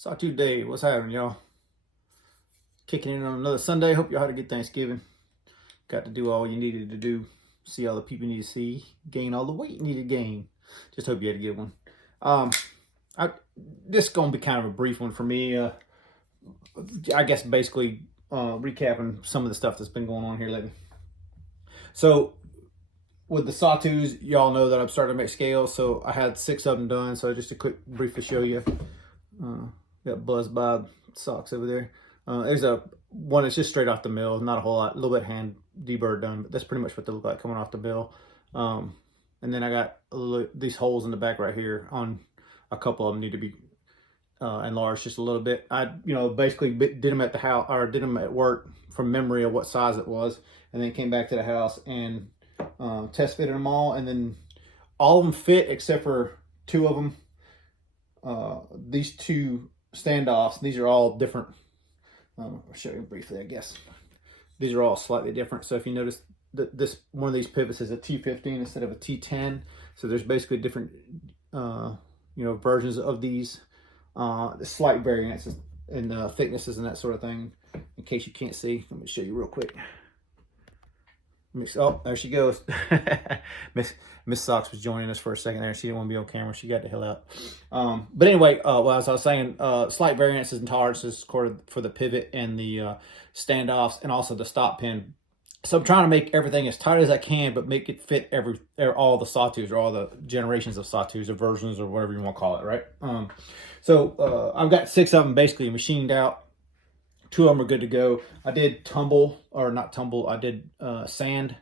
Sawtooth Day, what's happening, y'all? Kicking in on another Sunday. Hope y'all had a good Thanksgiving. Got to do all you needed to do. See all the people you need to see. Gain all the weight you need to gain. Just hope you had a good one. This is going to be kind of a brief one for me. I guess basically recapping some of the stuff that's been going on here lately. So with the sawtooths, y'all know that I'm starting to make scales. So I had 6 of them done. So just a quick brief to show you. Got Buzz Bob socks over there. There's a one that's just straight off the mill, not a whole lot, a little bit hand deburred done, but that's pretty much what they look like coming off the mill. And then I got these holes in the back right here. On a couple of them need to be enlarged just a little bit. I basically did them at the house, or did them at work from memory of what size it was, and then came back to the house and test fitted them all, and then all of them fit except for 2 of them. These 2 standoffs, these are all different. I'll show you briefly, I guess. These are all slightly different. So if you notice, this one of these pivots is a T15 instead of a T10. So there's basically different, versions of these. Slight variances in thicknesses and that sort of thing. In case you can't see, let me show you real quick. Oh, there she goes. Miss Socks was joining us for a second there. She didn't want to be on camera. She got the hell out. But anyway, as I was saying, slight variances and tolerances for the pivot and the standoffs, and also the stop pin. So I'm trying to make everything as tight as I can, but make it fit all the sawtooths, or all the generations of sawtooths, or versions, or whatever you want to call it, right? So I've got 6 of them basically machined out. 2 of them are good to go. I did I did sand.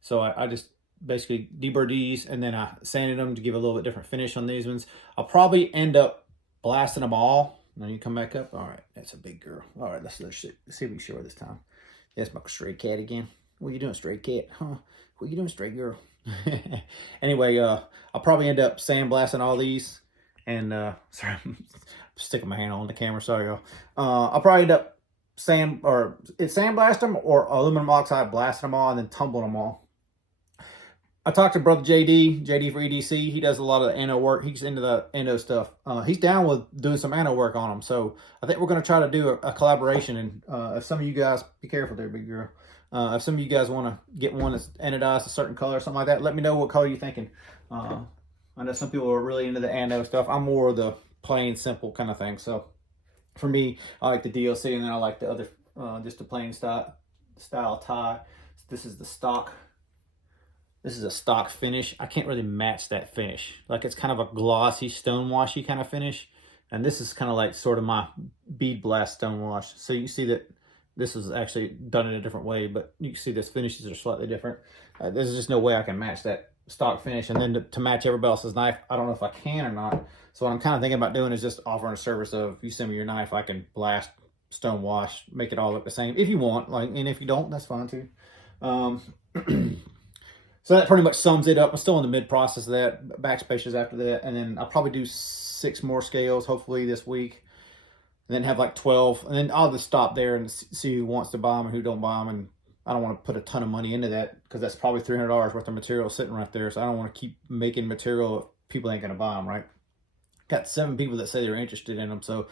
So I just basically deburred these, and then I sanded them to give a little bit different finish on these ones. I'll probably end up blasting them all. Now you come back up. All right, that's a big girl. All right, let's see if we can show her this time. That's my stray cat again. What you doing, stray cat? Huh? What you doing, stray girl? Anyway, I'll probably end up sandblasting all these. And sorry, I'm sticking my hand on the camera. Sorry, y'all. I'll probably end up sandblast them, or aluminum oxide blasting them all, and then tumbling them all. I talked to brother JD for EDC. He does a lot of the anno work. He's into the anno stuff. He's down with doing some anno work on them. So I think we're going to try to do a collaboration. And if some of you guys, be careful there, big girl. If some of you guys want to get one that's anodized a certain color or something like that, let me know what color you're thinking. I know some people are really into the anno stuff. I'm more of the plain, simple kind of thing. So for me, I like the DLC, and then I like the other, just the plain style tie. This is the stock. This is a stock finish. I can't really match that finish. Like, it's kind of a glossy, stonewashy kind of finish. And this is kind of like sort of my bead blast stonewash. So you see that this is actually done in a different way, but you can see this finishes are slightly different. There's just no way I can match that stock finish. And then to match everybody else's knife, I don't know if I can or not. So what I'm kind of thinking about doing is just offering a service of, if you send me your knife, I can blast, stonewash, make it all look the same if you want. And if you don't, that's fine too. So that pretty much sums it up. I'm still in the mid process of that, backspaces after that, and then I'll probably do 6 more scales hopefully this week, and then have like 12, and then I'll just stop there and see who wants to buy them and who don't buy them. And I don't want to put a ton of money into that, because that's probably $300 worth of material sitting right there. So I don't want to keep making material if people ain't gonna buy them, right? Got 7 people that say they're interested in them, so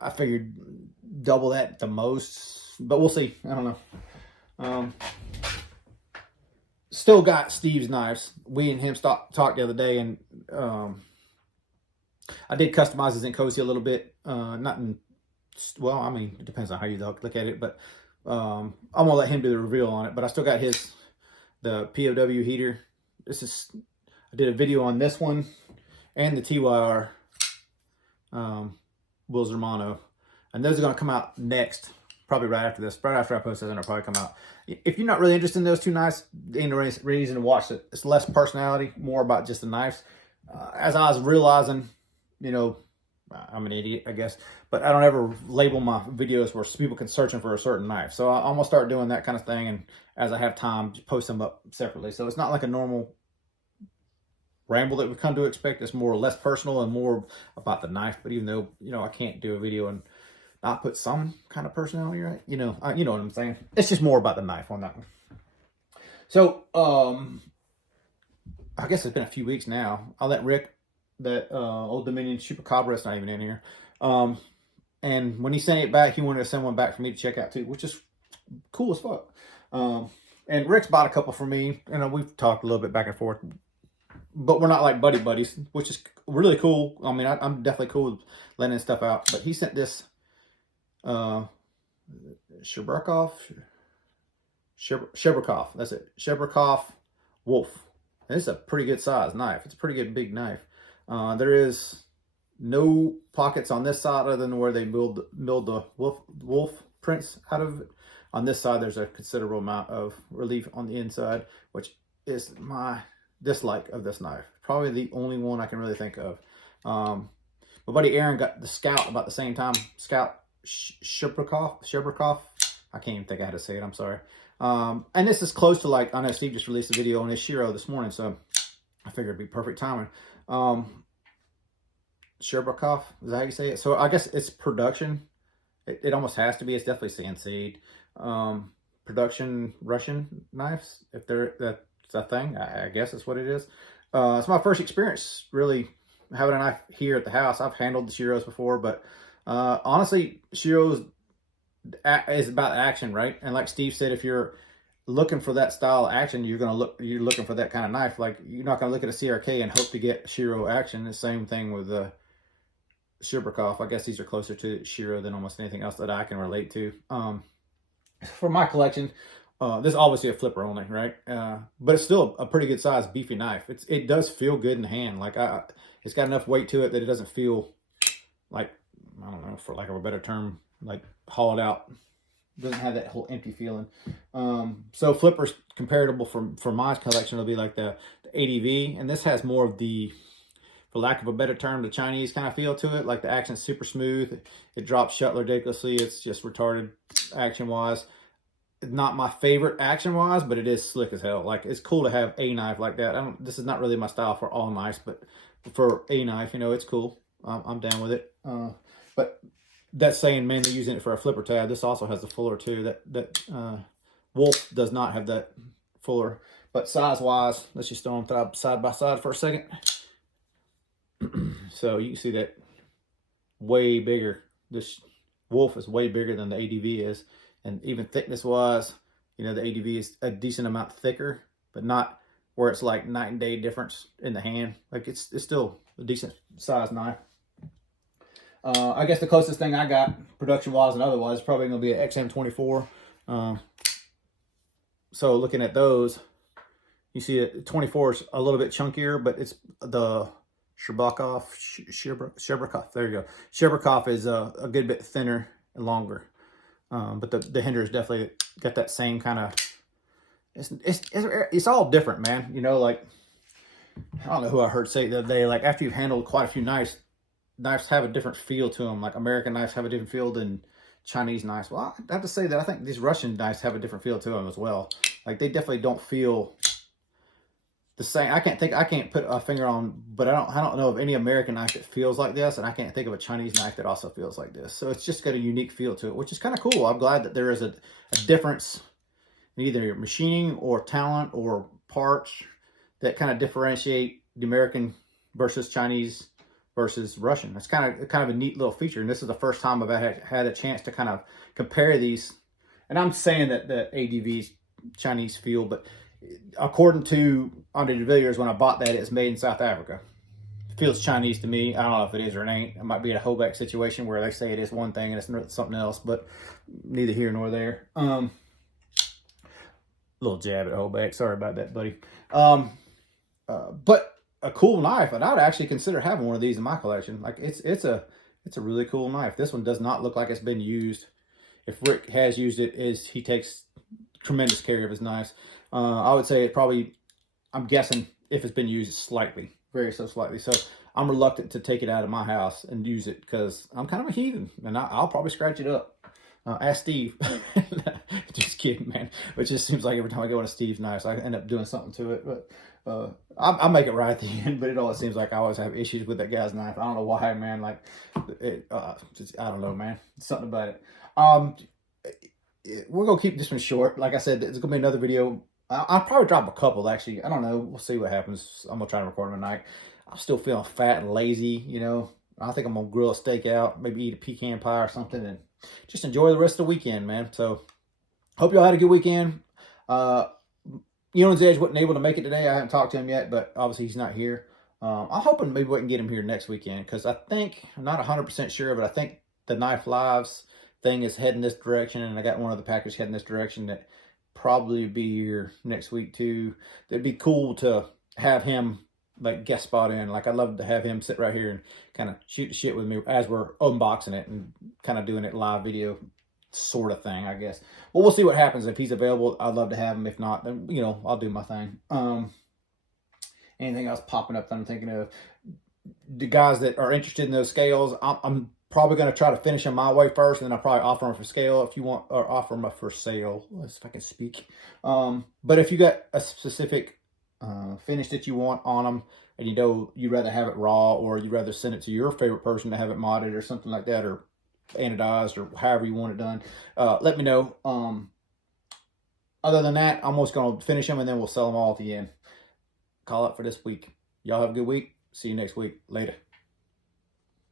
I figured double that at the most, but we'll see. I don't know. Still got Steve's knives. We and him talked the other day, and I did customize his Incosi a little bit. Well, I mean, it depends on how you look at it, but I'm gonna let him do the reveal on it. But I still got the POW heater. I did a video on this one and the TYR Wills Romano, and those are gonna come out next. Probably right after this. Right after I post this, and it'll probably come out. If you're not really interested in those 2 knives, ain't no reason to watch it. It's less personality, more about just the knives. As I was realizing, I'm an idiot, I guess, but I don't ever label my videos where people can search for a certain knife. So I'm going to start doing that kind of thing, and as I have time, just post them up separately. So it's not like a normal ramble that we've come to expect. It's more or less personal and more about the knife. But even though, I can't do a video and not put some kind of personality, right? You know what I'm saying? It's just more about the knife on that one. So, I guess it's been a few weeks now. I'll let Rick that Old Dominion Chupacabra. It's not even in here. And when he sent it back, he wanted to send one back for me to check out too, which is cool as fuck. And Rick's bought a couple for me. You know, we've talked a little bit back and forth, but we're not like buddy buddies, which is really cool. I mean, I'm definitely cool with lending stuff out. But he sent this Sherbakov. That's it. Sherbakov Wolf. And it's a pretty good size knife. It's a pretty good big knife. There is no pockets on this side other than where they milled the wolf prints out of it. On this side, there's a considerable amount of relief on the inside, which is my dislike of this knife. Probably the only one I can really think of. My buddy Aaron got the Scout about the same time. Scout Sherbakov. I can't even think how to say it. I'm sorry. And this is close to, like, I know Steve just released a video on his Shiro this morning, so I figured it'd be perfect timing. Sherbakov, is that how you say it? So I guess it's production. It almost has to be. It's definitely CNC'd. Production Russian knives, if that's a thing. I guess that's what it is. It's my first experience really having a knife here at the house. I've handled the Shiros before, but honestly, Shiros is about action, right? And like Steve said, if you're looking for that style of action, you're looking for that kind of knife. Like, you're not gonna look at a CRK and hope to get Shiro action. The same thing with the Sherbakov. I guess these are closer to Shiro than almost anything else that I can relate to. For my collection, this is obviously a flipper only, right? But it's still a pretty good size, beefy knife. It does feel good in the hand. Like, it's got enough weight to it that it doesn't feel like, I don't know, for lack of a better term, like hauled out. It doesn't have that whole empty feeling. So flippers comparable for my collection will be like the ADV, and this has more of the, for lack of a better term, the Chinese kind of feel to it. Like, the action's super smooth. It drops shut ridiculously. It's just retarded action-wise. Not my favorite action-wise, but it is slick as hell. Like, it's cool to have a knife like that. This is not really my style for all knives, but for a knife, you know, it's cool. I'm down with it. But that's saying mainly using it for a flipper tab. This also has the fuller too. That Wolf does not have that fuller. But size-wise, let's just throw them side by side for a second. So you can see that way bigger. This Wolf is way bigger than the ADV is. And even thickness wise, you know, the ADV is a decent amount thicker, but not where it's like night and day difference in the hand. Like, it's still a decent size knife. I guess the closest thing I got production wise and otherwise is probably going to be an XM24. So looking at those, you see that 24 is a little bit chunkier, but it's the Sherbakov. There you go. Sherbakov is a good bit thinner and longer. But the Hinder's definitely got that same kind of, it's all different, man. You know, like, I don't know who I heard say the other day, like, after you've handled quite a few knives have a different feel to them. Like, American knives have a different feel than Chinese knives. Well, I have to say that I think these Russian knives have a different feel to them as well. Like, they definitely don't feel the same. I can't put a finger on, but I don't know of any American knife that feels like this, and I can't think of a Chinese knife that also feels like this. So it's just got a unique feel to it, which is kind of cool. I'm glad that there is a difference in either machining or talent or parts that kind of differentiate the American versus Chinese versus Russian. It's kind of a neat little feature, and this is the first time I've had a chance to kind of compare these. And I'm saying that the ADV's Chinese feel, but according to Andre de Villiers, when I bought that, it's made in South Africa. It feels Chinese to me. I don't know if it is or it ain't. It might be a Hoback situation where they say it is one thing and it's something else, but neither here nor there. Little jab at Hoback. Sorry about that, buddy. But a cool knife, and I'd actually consider having one of these in my collection. Like, it's a really cool knife. This one does not look like it's been used. If Rick has used it, he takes tremendous care of his knives. I would say it probably, I'm guessing if it's been used slightly, very so slightly. So I'm reluctant to take it out of my house and use it because I'm kind of a heathen, and I'll probably scratch it up. Ask Steve. Just kidding, man. It just seems like every time I go into Steve's knives, I end up doing something to it. But I'll make it right at the end. But it always seems like I always have issues with that guy's knife. I don't know why, man. Like, I don't know, man. Something about it. We're gonna keep this one short. Like I said, there's gonna be another video. I'll probably drop a couple, actually. I don't know. We'll see what happens. I'm gonna try to record them tonight. I'm still feeling fat and lazy, you know. I think I'm gonna grill a steak out, maybe eat a pecan pie or something, and just enjoy the rest of the weekend, man. So hope y'all had a good weekend. Ewan's Edge wasn't able to make it today. I haven't talked to him yet, but obviously he's not here. I'm hoping maybe we can get him here next weekend, because I think, I'm not 100% sure, but I think the Knife Lives thing is heading this direction, and I got one of the packers heading this direction that probably be here next week too. It'd be cool to have him like guest spot in. Like, I'd love to have him sit right here and kind of shoot the shit with me as we're unboxing it and kind of doing it live video sort of thing, I guess. Well, we'll see what happens. If he's available, I'd love to have him. If not, then, you know, I'll do my thing. Anything else popping up that I'm thinking of? The guys that are interested in those scales, I'm probably going to try to finish them my way first, and then I'll probably offer them for scale if you want, or offer them for sale, if I can speak. But if you got a specific finish that you want on them, and you know you'd rather have it raw, or you'd rather send it to your favorite person to have it modded or something like that, or anodized, or however you want it done, let me know. Other than that, I'm just going to finish them, and then we'll sell them all at the end. Call it for this week. Y'all have a good week. See you next week. Later.